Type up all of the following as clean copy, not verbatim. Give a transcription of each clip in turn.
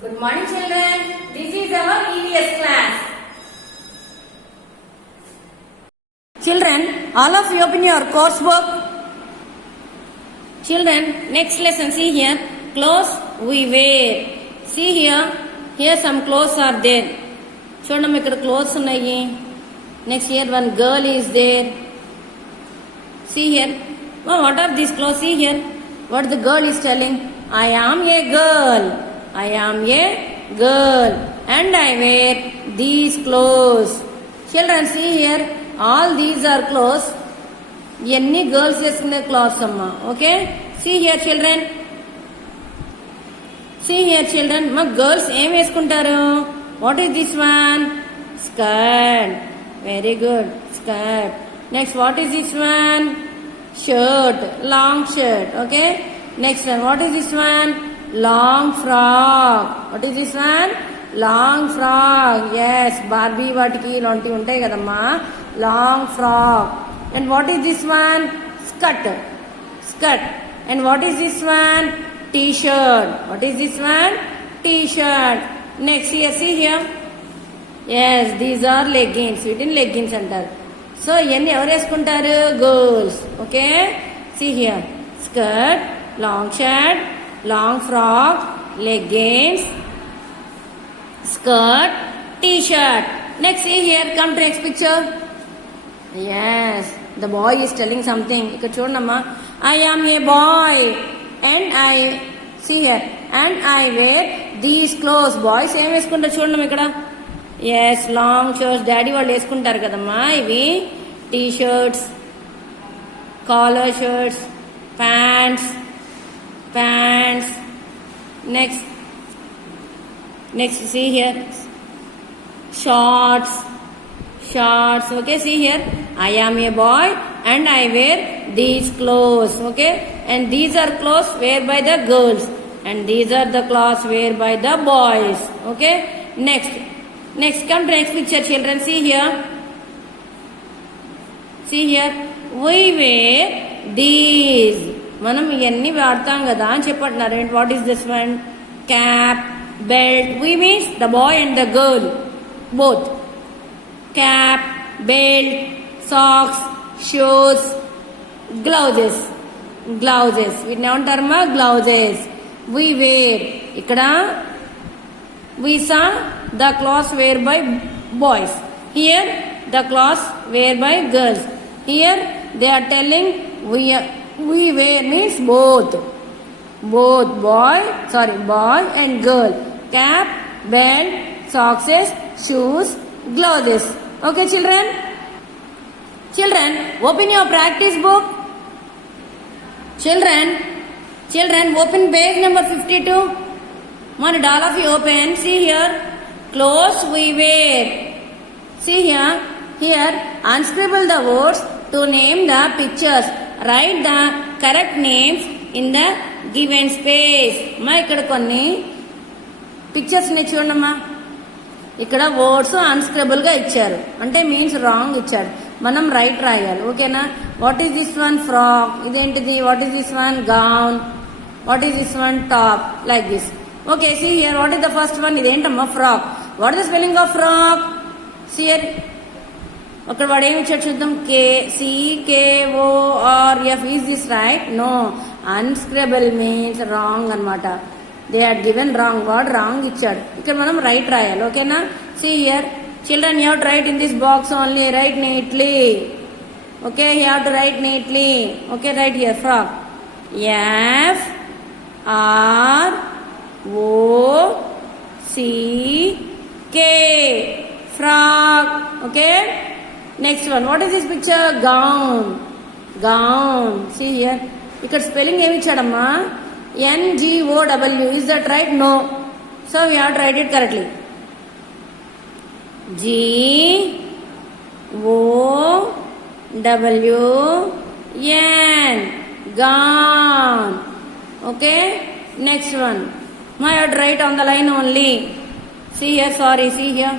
Good morning, children. This is our EVS class. Children, all of you open your course book. Children, next lesson, see here. Clothes we wear. See here. Here some clothes are there. Children, ikkada clothes unnayi. Next here one girl is there. See here. Oh, what are these clothes? See here. What the girl is telling? I am a girl. I am a girl and I wear these clothes. Children, see here. All these are clothes. Any girls weskunne clothes amma. Okay? See here, children. See here, children. Ma girls em veskuntaru? What is this one? Skirt. Very good. Skirt. Next, what is this one? Shirt. Long shirt. Okay? Next one, what is this one? Long frock. What is this one? Long frock. Yes, Barbie vatiki lonti untai kadamma. Long frock. And what is this one? Skirt. Skirt. And what is this one? T-shirt. What is this one? T-shirt. Next here, see here. Yes, these are leggings. Within leggings antaru. So, yenni evaru eskuntaru? Girls. Okay? See here. Skirt, long shirt, long frock, leggings, skirt, t-shirt. Next, see here, come to next picture. Yes, the boy is telling something. Ikkada chudamma. I am a boy and I, see here, and I wear these clothes. Boys em veskuntaru chudamma ikkada. Yes, long shirts. Daddy వాళ్ళు వేసుకుంటారు కదమ్మా ఇవి. T-shirts, collar shirts, pants. Next see here, shorts. Okay, see here, I am a boy and I wear these clothes. Okay, and these are clothes wear by the girls and these are the clothes wear by the boys. Okay, next come to next picture, children. See here, we wear these. మనం ఇవన్నీ వాడతాం కదా అని చెప్పంటున్నారు. And what is this one? Cap, belt. We means the boy and the girl both. Cap, belt, socks, shoes, gloves. వీటిని ఏమంటారమ్మా? Gloves. We wear. ఇక్కడ we saw the clothes wear by boys. Here the clothes wear by girls. Here they are telling we wear means both boy and girl. Cap, belt, socks, shoes, gloves. Okay, children, open your practice book. Children, open page number 52. One, all of you open. See here, clothes we wear. See here unscribble the words to name the pictures. Write the correct names in the given space. మా ఇక్కడ కొన్ని పిక్చర్స్ ని చూడమ్మా. ఇక్కడ వర్డ్స్ అన్స్క్రబుల్ గా ఇచ్చారు, అంటే మీన్స్ రాంగ్ ఇచ్చాడు. మనం రైట్ రాయాలి. ఓకేనా? What is this one? Frock. ఇదేంటిది? What is this one? Gown. What is this one? Top. Like this. Okay, see here, what is the first one? ఇదేంటమ్మా? Frock. What is the spelling of frock? See here, అక్కడ వాడు ఏమి ఇచ్చాడు చూద్దాం. CKORF. Is this right? No, unscramble means wrong అనమాట. They are given wrong. వాడు wrong ఇచ్చాడు. ఇక్కడ మనం రైట్ రాయాలి. ఓకేనా? See here, children, you have to right in this box only. Right neatly. Okay, you have to right neatly. Okay, right here. Frock. FROCK. Frock. Okay, next one, what is this picture? Gown. See here, ఇక్కడ స్పెల్లింగ్ ఏమి ఇచ్చాడమ్మా? NGOW. is that right? No, so we have to write it correctly. GOWN. gown. Okay, next one, I have to write on the line only. See here, see here,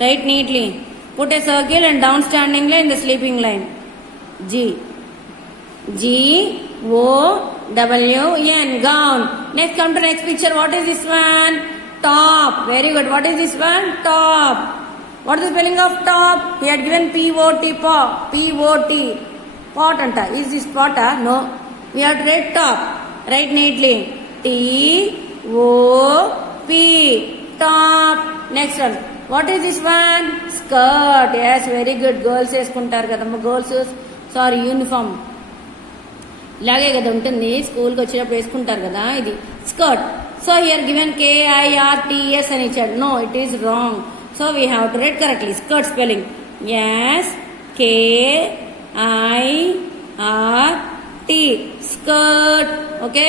write neatly. Put a circle and downstanding line in the sleeping line. G O W-N, gown. Next, come to next picture. What is this one? Top. Very good. What is this one? Top. What is the spelling of top? He had given P-O-T, P-O-T. Pot anta. Is this pot? No. We have to write top. Write neatly. T-O-P. Top. Next one. What is this one? Skirt. Yes, very good. Girls వేసుకుంటారు కదమ్మా. Girls, sorry, uniform. ఇలాగే కదా ఉంటుంది, స్కూల్కి వచ్చినప్పుడు వేసుకుంటారు కదా, ఇది skirt. So here given KIRTS అని ఇచ్చాడు. No, it is wrong. So we have to write correctly. Skirt spelling S KIRT, skirt. Okay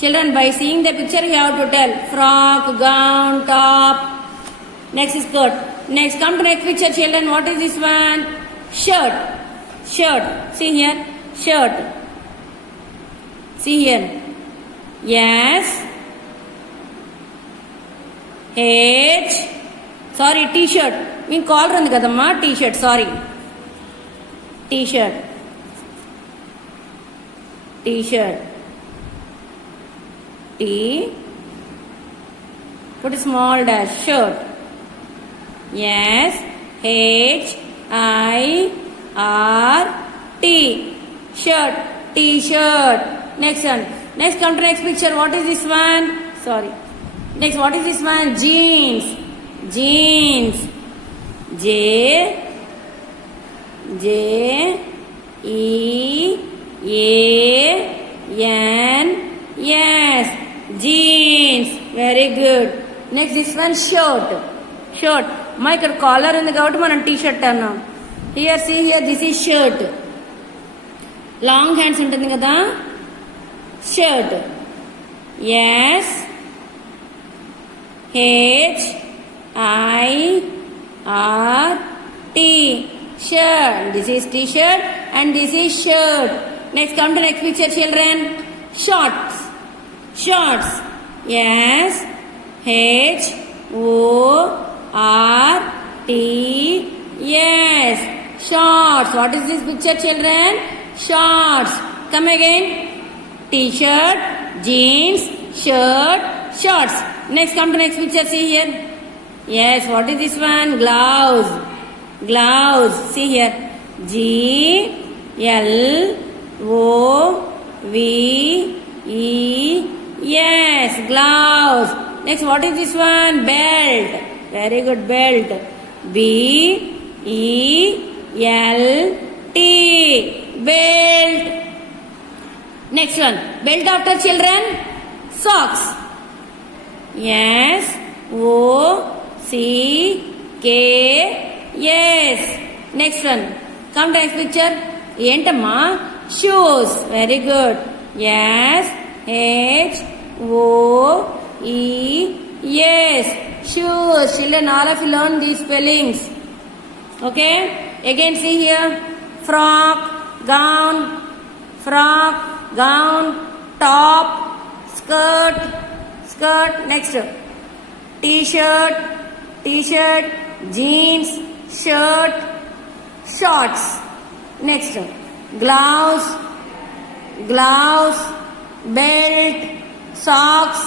children, by seeing the picture you have to tell frock, gown, top. Next is skirt. Next, come to next picture children. What is this one? Shirt. Shirt. See here, shirt. See here. Yes. H. Sorry, t-shirt. మీ కాలర్ ఉంది కదమ్మా, t-shirt. Sorry, t-shirt. T-shirt. T. Put a small dash. Shirt. Yes. HIRT. Shirt. T-shirt. Next one. Next, come to next picture. What is this one? Sorry. Next, what is this one? Jeans. Jeans. J E A N. Yes. Jeans. Very good. Next, this one shirt. Shirt. మా ఇక్కడ కాలర్ ఉంది కాబట్టి మనం T-shirt అన్నాం. Here see here, this is shirt. Long hands ఉంటుంది కదా, shirt. S HIRT, shirt. This is t-shirt and this is shirt. Next, come to next picture children. Shorts. Shorts. Yes. HORT. Yes. Shorts. What is this picture children? Shorts. Come again. T-shirt, jeans, shirt, shorts. Next, come to next picture. See here. Yes. What is this one? Gloves. Gloves. See here. GLOVE. Yes. Gloves. Next, what is this one? Belt. Very good. Belt. BELT. Belt. Next one. Belt after children. Socks. Yes. OCKS. Next one. Come to next picture. ఏంటమ్మా? Shoes. Very good. Yes. HOES. Shoes. Children, all of you learn these spellings. Okay. Again, see here. Frock, gown, frock, gown, top, skirt, skirt. Next, t-shirt, t-shirt, jeans, shirt, shorts. Next, gloves, gloves, belt, socks,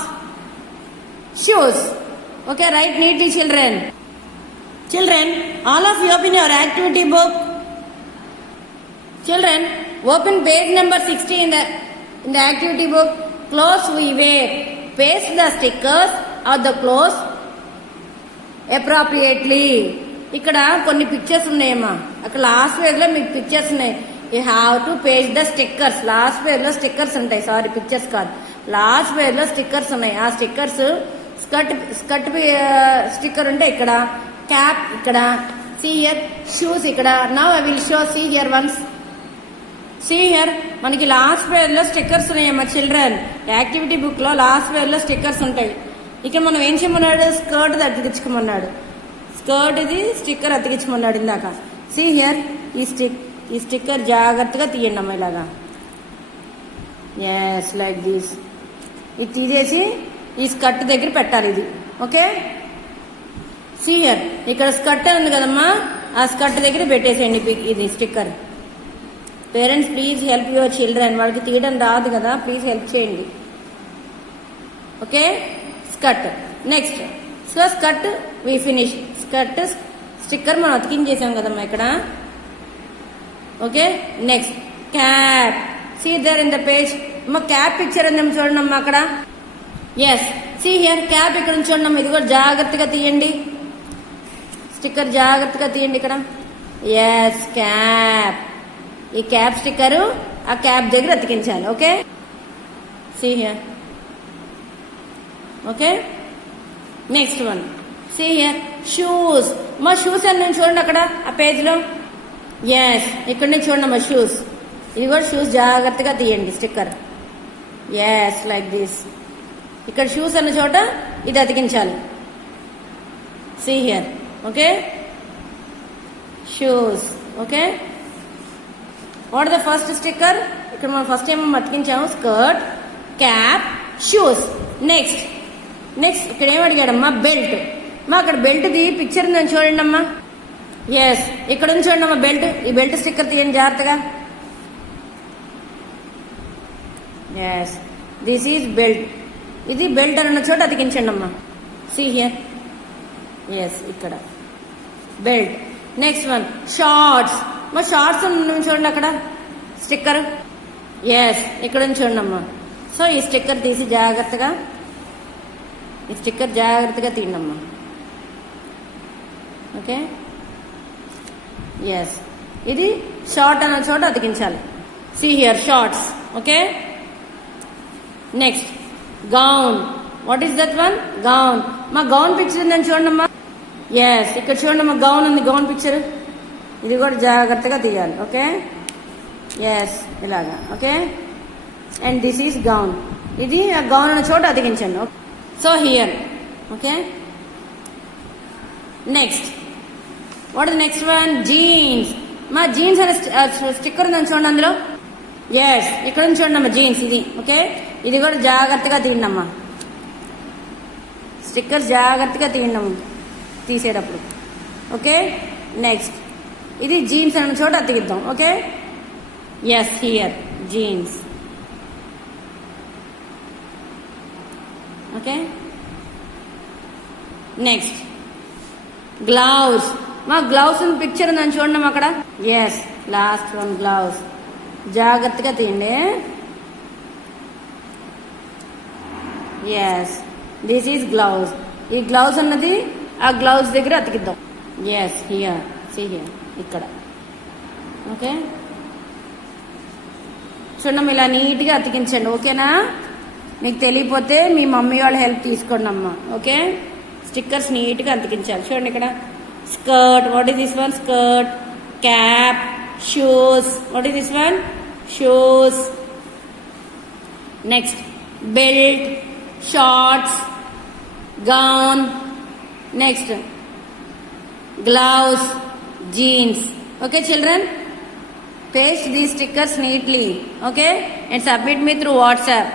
shoes. Okay, write neatly children. Children, all of you open your activity book. Children, open page number 60 in the activity book. Clothes we wear. Paste the stickers or the clothes appropriately. ఇక్కడ కొన్ని పిక్చర్స్ ఉన్నాయమ్మా. అక్కడ last page లో మీకు pictures ఉన్నాయి. You have to paste the stickers. Last page లో stickers ఉంటాయి. Sorry, pictures కాదు, లాస్ట్ పేజ్ లో స్టిక్కర్స్ ఉన్నాయి. ఆ స్టిక్కర్స్ స్కర్ట్ స్టిక్కర్ ఉంటే ఇక్కడ, క్యాప్ ఇక్కడ, సీ హియర్, షూస్ ఇక్కడ. Now I will show, see here ones. See here, మనకి లాస్ట్ పేజ్ లో స్టిక్కర్స్ ఉన్నాయమ్మా చిల్డ్రన్. యాక్టివిటీ బుక్ లో లాస్ట్ పేజ్ లో స్టిక్కర్స్ ఉంటాయి. ఇక్కడ మనం ఏం చేయమన్నాడు? స్కర్ట్ అతికించుకోమన్నాడు. స్కర్ట్ ఇది స్టిక్కర్ అతికించుకున్నాడు ఇందాక. సీ హియర్, ఈ స్టిక్కర్ జాగ్రత్తగా తీయండి అమ్మ ఇలాగా. Yes, like this. ఇది తీసేసి ఈ స్కర్ట్ దగ్గర పెట్టాలి ఇది. ఓకే. సీ హియర్, ఇక్కడ స్కర్ట్ ఉంది కదమ్మా, ఆ స్కర్ట్ దగ్గర పెట్టేసేయండి ఇది sticker. Parents please help your children. వాళ్ళకి తీయడం రాదు కదా, ప్లీజ్ హెల్ప్ చేయండి. Okay, skirt. Next so skirt we finish. Skirt sticker మనం అతికించేసాం కదమ్మా ఇక్కడ. Okay, next cap. See there in the page. అమ్మ క్యాప్ పిక్చర్ ఉందేమో చూడండి అమ్మా అక్కడ. ఎస్, సీ హియర్ క్యాప్ ఇక్కడ నుంచి చూడండి అమ్మా. ఇది కూడా జాగ్రత్తగా తీయండి, స్టిక్కర్ జాగ్రత్తగా తీయండి ఇక్కడ. Yes, cap. ఈ క్యాప్ స్టిక్కర్ ఆ క్యాప్ దగ్గర అతికించాలి. Okay, see here. Okay, next one see here shoes. మా షూస్ అని నేను చూడండి అక్కడ ఆ పేజ్ లో. ఎస్, ఇక్కడ నుంచి చూడండి మా షూస్. ఇది కూడా షూస్ జాగ్రత్తగా తీయండి స్టిక్కర్. Yes, like this. ఇక్కడ షూస్ అన్న చోట ఇది అతికించాలి. See here. Okay, shoes. Okay, what the first sticker? ఇక్కడ మనం ఫస్ట్ ఏమో అతికించాము, స్కర్ట్, క్యాప్, షూస్. నెక్స్ట్ ఇక్కడ ఏం అడిగాడమ్మా? బెల్ట్. మా అక్కడ బెల్ట్ ది పిక్చర్ ఉందని చూడండి అమ్మా. ఎస్, ఇక్కడ నుంచి చూడండి అమ్మా బెల్ట్. ఈ బెల్ట్ స్టిక్కర్ తీయండి జాగ్రత్తగా. Yes, this is belt. ఇది బెల్ట్ అన్న చోట అతికించండి అమ్మా. See here. ఎస్, ఇక్కడ బెల్ట్. Next one shorts. మా షార్ట్స్ చూడండి అక్కడ స్టిక్కర్. ఎస్, ఇక్కడ నుంచి చూడండి అమ్మా. సో ఈ స్టిక్కర్ తీసి జాగ్రత్తగా, ఈ స్టిక్కర్ జాగ్రత్తగా తీయండమ్మా. ఓకే, ఎస్, ఇది షార్ట్ అన్న చోట అతికించాలి. See here shorts. Okay, next gown. What is that one? Gown. మా గౌన్ పిక్చర్ ఉందని చూడండమ్మా. ఎస్, ఇక్కడ చూడండమ్మా గౌన్ ఉంది, గౌన్ పిక్చర్. ఇది కూడా జాగ్రత్తగా తీయాలి. ఓకే, ఎస్, ఇలాగా. Okay, and this is gown. ఇది ఆ గౌన్ అన్న చోట అతికించండి. So here. Okay, next what is next one? Jeans. మా జీన్స్ అనే స్టిక్కర్ ఉందని చూడండి అందులో. ఎస్, ఇక్కడ నుంచి చూడండి అమ్మా జీన్స్ ఇది. ఓకే, ఇది కూడా జాగ్రత్తగా తీయండి అమ్మా. స్టిక్కర్ జాగ్రత్తగా తీయండి తీసేటప్పుడు. ఓకే, నెక్స్ట్ ఇది జీన్స్ అన్న చోట అతికిద్దాం. Okay, yes, here jeans. Okay, next gloves. మా గ్లౌస్ పిక్చర్ ఉందని చూడండి అక్కడ. Yes, last one gloves. జాగ్రత్తగా తీయండి. Yes, this is gloves. ఈ గ్లౌస్ అన్నది ఆ గ్లౌస్ దగ్గర అతికిద్దాం. ఎస్, హియర్, సీ హియర్, ఇక్కడ. ఓకే, చూడమ్మా ఇలా నీట్గా అతికించండి. ఓకేనా? మీకు తెలియపోతే మీ మమ్మీ వాళ్ళ హెల్ప్ తీసుకోండి అమ్మా. ఓకే, స్టిక్కర్స్ నీట్గా అతికించాలి. చూడండి ఇక్కడ skirt. What is this one? Skirt. Cap, shoes. What is this one? Shoes. Next belt, shorts, gown. Next gloves, jeans. Okay children, paste these stickers neatly. Okay, and submit me through WhatsApp.